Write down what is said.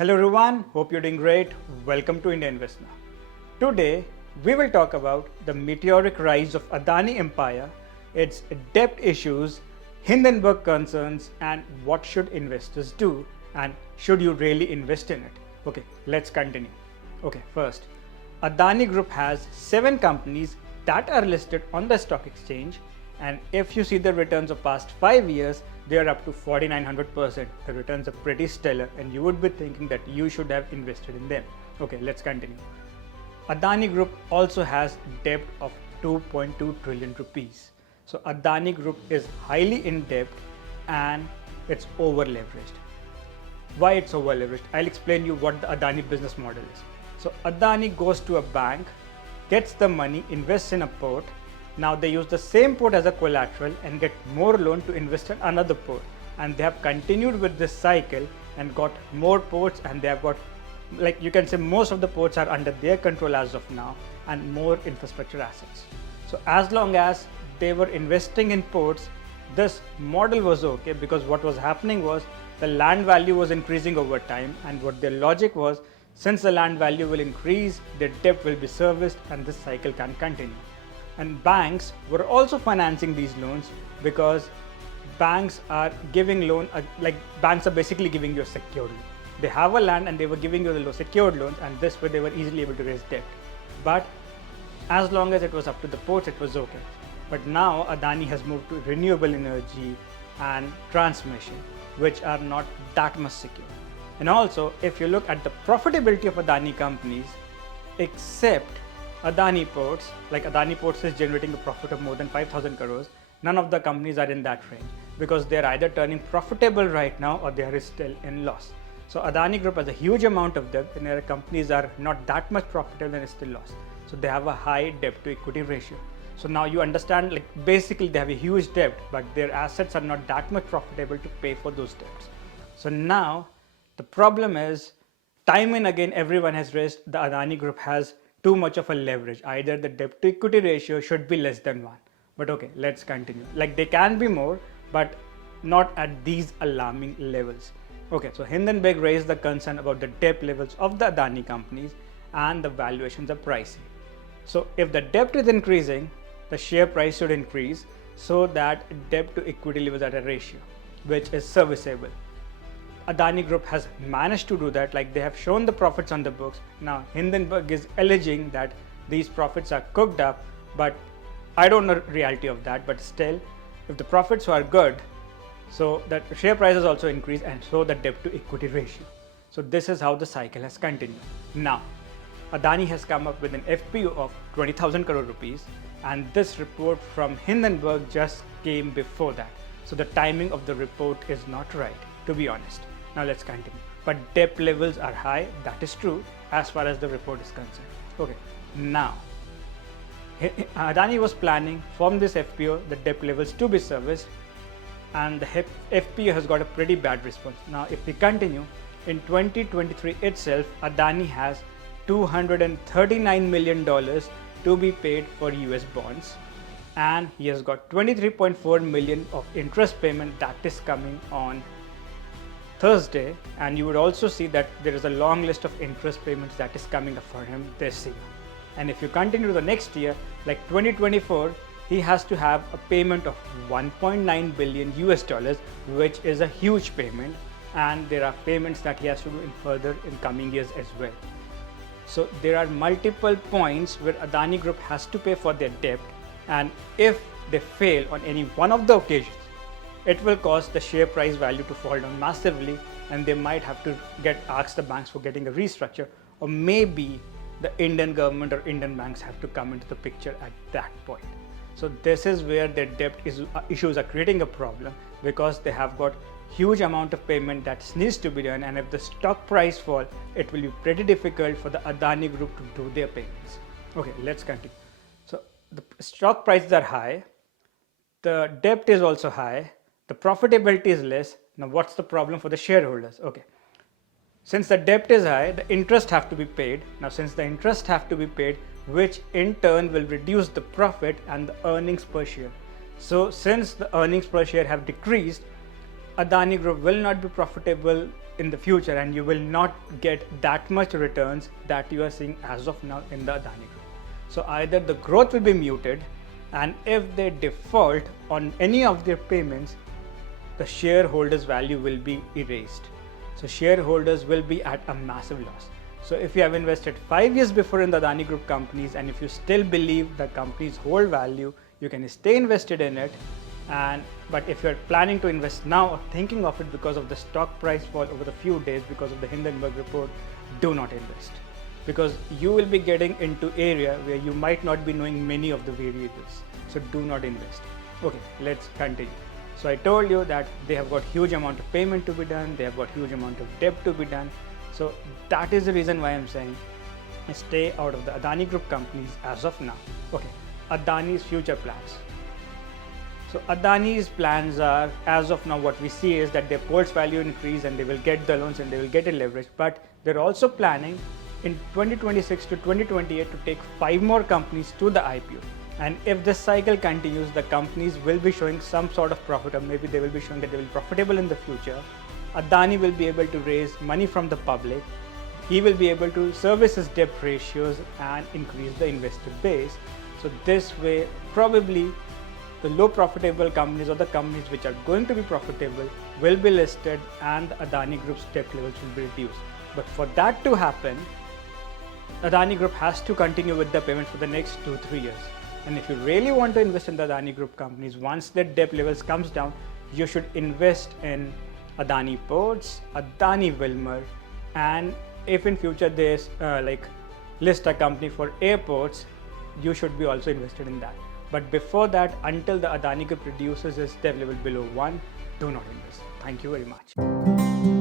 Hello everyone, hope you're doing great. Welcome to India Invest Now. Today, we will talk about the meteoric rise of Adani Empire, its debt issues, Hindenburg concerns, and what should investors do, and should you really invest in it? Okay, let's continue. Okay, first, Adani Group has 7 companies that are listed on the stock exchange, and if you see the returns of past 5 years, they are up to 4900%. The returns are pretty stellar, and you would be thinking that you should have invested in them. Okay, let's continue. Adani Group also has debt of 2.2 trillion rupees. So Adani Group is highly in debt and it's over leveraged. Why it's over leveraged? I'll explain you what the Adani business model is. So Adani goes to a bank, gets the money, invests in a port. Now they use the same port as a collateral and get more loan to invest in another port. And they have continued with this cycle and got more ports, and they have got, like you can say, most of the ports are under their control as of now, and more infrastructure assets. So as long as they were investing in ports, this model was okay, because what was happening was the land value was increasing over time, and what their logic was, since the land value will increase, their debt will be serviced and this cycle can continue. And banks were also financing these loans, because banks are giving loan, like banks are basically giving you a secured loan. They have a land and they were giving you the secured loans, and this way they were easily able to raise debt. But as long as it was up to the ports, it was okay. But now Adani has moved to renewable energy and transmission, which are not that much secure. And also, if you look at the profitability of Adani companies, except Adani Ports, like Adani Ports is generating a profit of more than 5,000 crores, none of the companies are in that range, because they are either turning profitable right now or they are still in loss. So Adani Group has a huge amount of debt, and their companies are not that much profitable and still lost. So they have a high debt to equity ratio. So now you understand, like basically they have a huge debt, but their assets are not that much profitable to pay for those debts. So now the problem is, time and again everyone has raised the Adani Group has too much of a leverage. Either the debt to equity ratio should be less than 1. But okay, let's continue. Like they can be more, but not at these alarming levels. Okay, so Hindenburg raised the concern about the debt levels of the Adani companies, and the valuations are pricey. So if the debt is increasing, the share price should increase, so that debt to equity levels at a ratio which is serviceable. Adani Group has managed to do that, like they have shown the profits on the books. Now Hindenburg is alleging that these profits are cooked up, but I don't know the reality of that. But still, if the profits are good, so that share prices also increase, and so the debt to equity ratio. So this is how the cycle has continued. Now Adani has come up with an FPO of 20,000 crore rupees, and this report from Hindenburg just came before that. So the timing of the report is not right, to be honest. Now let's continue. But debt levels are high, that is true, as far as the report is concerned. Okay, now Adani was planning from this FPO the debt levels to be serviced, and the FPO has got a pretty bad response. Now if we continue, in 2023 itself, Adani has $239 million to be paid for US bonds, and he has got 23.4 million of interest payment that is coming on Thursday. And you would also see that there is a long list of interest payments that is coming up for him this year. And if you continue to the next year, like 2024, he has to have a payment of 1.9 billion US dollars, which is a huge payment, and there are payments that he has to do in further in coming years as well. So there are multiple points where Adani Group has to pay for their debt, and if they fail on any one of the occasions, it will cause the share price value to fall down massively, and they might have to ask the banks for getting a restructure, or maybe the Indian government or Indian banks have to come into the picture at that point. So this is where their debt issues are creating a problem, because they have got huge amount of payment that needs to be done, and if the stock price fall, it will be pretty difficult for the Adani Group to do their payments. Okay, let's continue. So the stock prices are high, the debt is also high, the profitability is less. Now what's the problem for the shareholders? Okay, since the debt is high, the interest have to be paid. Now since the interest have to be paid, which in turn will reduce the profit and the earnings per share. So since the earnings per share have decreased, Adani Group will not be profitable in the future, and you will not get that much returns that you are seeing as of now in the Adani Group. So either the growth will be muted, and if they default on any of their payments, the shareholders' value will be erased. So shareholders will be at a massive loss. So if you have invested 5 years before in the Adani Group companies, and if you still believe the companies hold value, you can stay invested in it. But if you're planning to invest now or thinking of it because of the stock price fall over the few days because of the Hindenburg Report, do not invest, because you will be getting into area where you might not be knowing many of the variables. So do not invest. Okay, let's continue. So I told you that they have got huge amount of payment to be done, they have got huge amount of debt to be done. So that is the reason why I'm saying stay out of the Adani Group companies as of now. Okay, Adani's future plans. So Adani's plans are, as of now, what we see is that their ports value increase and they will get the loans and they will get a leverage. But they're also planning in 2026 to 2028 to take 5 more companies to the IPO. And if this cycle continues, the companies will be showing some sort of profit, or maybe they will be showing that they will be profitable in the future. Adani will be able to raise money from the public. He will be able to service his debt ratios and increase the investor base. So this way, probably the low profitable companies or the companies which are going to be profitable will be listed and the Adani Group's debt levels will be reduced. But for that to happen, Adani Group has to continue with the payments for the next 2-3 years. And if you really want to invest in the Adani Group companies, once their debt levels comes down, you should invest in Adani Ports, Adani Wilmar, and if in future there's list a company for airports, you should be also invested in that. But before that, until the Adani Group reduces its debt level below 1, do not invest. Thank you very much.